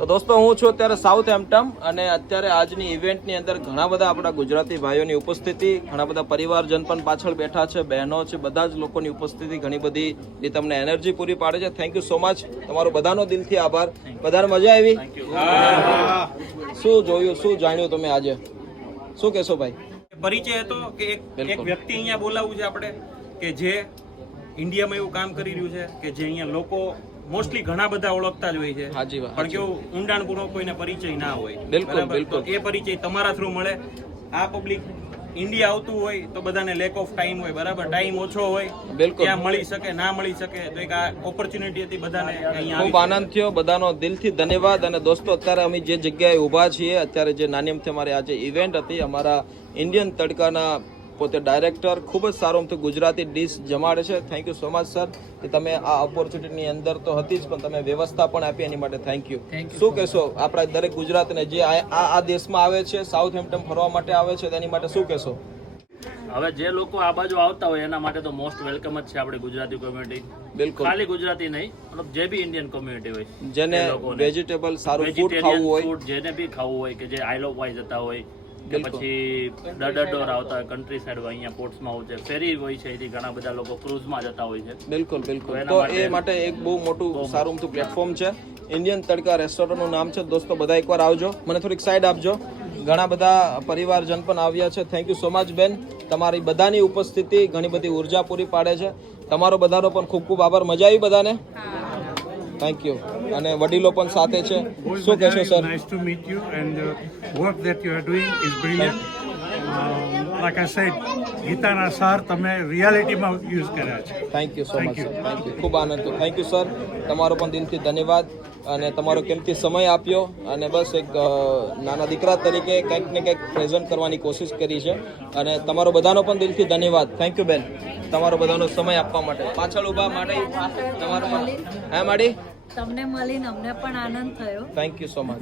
તો દોસ્તો હું છું અત્યારે સાઉથ હેમ્પટન અને અત્યારે આજની ઇવેન્ટની અંદર ઘણા બધા આપણા ગુજરાતી ભાઈઓની ઉપસ્થિતિ, ઘણા બધા પરિવારજન પણ પાછળ બેઠા છે, બહેનો છે, બધા જ લોકોની ઉપસ્થિતિ ઘણી બધી એ તમને એનર્જી પૂરી પાડે છે. થેન્ક યુ સો મચ, તમારો બધાનો દિલથી આભાર. બધાને મજા આવી? શું જોયું, શું જાણ્યું તમે આજે, શું કહેશો ભાઈ? પરિચય હતો કે એક વ્યક્તિ અહીંયા બોલાવવું છે આપણે કે જે ઇન્ડિયામાં એવું કામ કરી રહ્યું છે કે જે અહીંયા લોકો મોસ્ટલી ઘણા બધા ઓળખતા જ હોય છે, પણ કેવું ઊંડાણપૂર્વક કોઈને પરિચય ના હોય. બરાબર, એ પરિચય તમારા થ્રુ મળે. આ પબ્લિક ઇન્ડિયા આવતું હોય તો બધાને લેક ઓફ ટાઈમ હોય, બરાબર, ટાઈમ ઓછો હોય, ત્યાં મળી શકે ના મળી શકે, તો એક આ ઓપોર્ચ્યુનિટી હતી બધાને અહીંયા. ખૂબ આનંદ થયો, બધાનો દિલથી ધન્યવાદ. અને દોસ્તો અત્યારે અમે જે જગ્યાએ ઊભા છીએ, અત્યારે જે નાની અમથી અમારી આજે ઇવેન્ટ હતી, અમારા ઇન્ડિયન તડકાના પોતે ડાયરેક્ટર ખૂબ જ સારો અમથી ગુજરાતી ડીશ જમાડે છે. Thank you so much sir કે તમે આ ઓપોર્ચ્યુનિટીની અંદર તો હતી જ, પણ તમે વ્યવસ્થા પણ આપી, એની માટે થેન્ક યુ. શું કહેશો આપણા દરેક ગુજરાતીને જે આ દેશમાં આવે છે, સાઉથ હેમ્પટન ફરવા માટે આવે છે, તેની માટે શું કહેશો? હવે જે લોકો આ બાજુ આવતા હોય એના માટે તો મોસ્ટ વેલકમ જ છે આપણી ગુજરાતી કોમ્યુનિટી. બિલકુલ, ખાલી ગુજરાતી નહીં, મતલબ જે બી ઇન્ડિયન કોમ્યુનિટી હોય, જેને વેજીટેબલ સારું ફૂડ ખાવું હોય, જેને બી ખાવું હોય, કે જે આઈલ ઓફ વાય જતા હોય, કે પછી ડોર આવતા હોય, કન્ટ્રી સાઈડ હોય, અહીંયા પોર્ટ્સમાં હોય છે, ફેરી હોય છે, એથી ઘણા બધા લોકો ક્રૂઝમાં જતા હોય છે. બિલકુલ બિલકુલ. તો એ માટે એક બહુ મોટું સારું પ્લેટફોર્મ છે, ઇન્ડિયન તડકા રેસ્ટોરન્ટનું નામ છે. દોસ્તો બધા એકવાર આવજો, મને થોડીક સાઈડ આપજો. ઘણા બધા પરિવારજન પણ આવ્યા છે. થેન્ક યુ સો મચ બેન, તમારી બધાની ઉપસ્થિતિ ઘણી બધી ઉર્જા પૂરી પાડે છે. તમારો બધાનો પણ ખૂબ ખૂબ આભાર. મજા આવી બધાને? Thank you. અને વડીલો પણ સાથે છે. શું કહેશો sir? Nice to meet you and the work that you are doing is brilliant. Like I said, ગીતાના સાર તમે રિયાલિટીમાં યુઝ કર્યા છે. Thank you so much sir, thank you. ખૂબ આનંદ થયો. થેન્ક યુ સર, તમારો પણ દિલથી ધન્યવાદ અને તમારો કિંમતી સમય આપ્યો અને બસ એક નાના દીકરા તરીકે કંઈક ને કંઈક પ્રેઝન્ટ કરવાની કોશિશ કરી છે. અને તમારો બધાનો પણ દિલથી ધન્યવાદ. થેન્ક યુ બેન, તમારો બધાનો સમય આપવા માટે. પાછળ ઊભા માટે તમારો પણ હે માડી તમને મળીને અમને પણ આનંદ થયો. Thank you so much.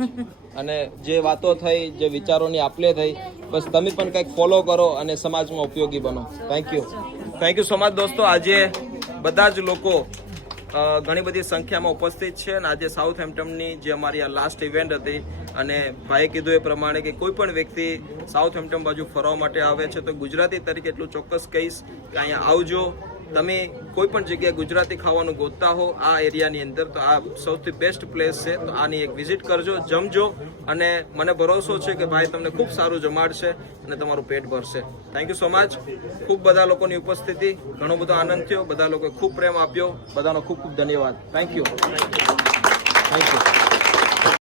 અને જે વાતો થઈ, જે વિચારોની આપલે થઈ, બસ તમે પણ કંઈક ફોલો કરો અને સમાજમાં ઉપયોગી બનો. Thank you. Thank you so much દોસ્તો. આજે બધા જ લોકો ઘણી બધી સંખ્યામાં ઉપસ્થિત છે અને આજે સાઉથ હેમ્પટનની જે અમારી આ લાસ્ટ ઇવેન્ટ હતી અને ભાઈએ કીધું એ પ્રમાણે કે કોઈ પણ વ્યક્તિ સાઉથ હેમ્પટન બાજુ ફરવા માટે આવે છે તો ગુજરાતી તરીકે એટલું ચોક્કસ કહીશ કે અહીંયા આવજો. તમે કોઈ પણ જગ્યાએ ગુજરાતી ખાવાનું ગોતતા હો આ એરિયાની અંદર, તો આ સૌથી બેસ્ટ પ્લેસ છે. તો આની એક વિઝિટ કરજો, જમજો અને મને ભરોસો છે કે ભાઈ તમને ખૂબ સારું જમાડશે અને તમારું પેટ ભરશે. Thank you so much. ખૂબ બધા લોકોની ઉપસ્થિતિ, ઘણો બધો આનંદ થયો, બધા લોકોએ ખૂબ પ્રેમ આપ્યો. બધાનો ખૂબ ખૂબ ધન્યવાદ. Thank you. Thank you.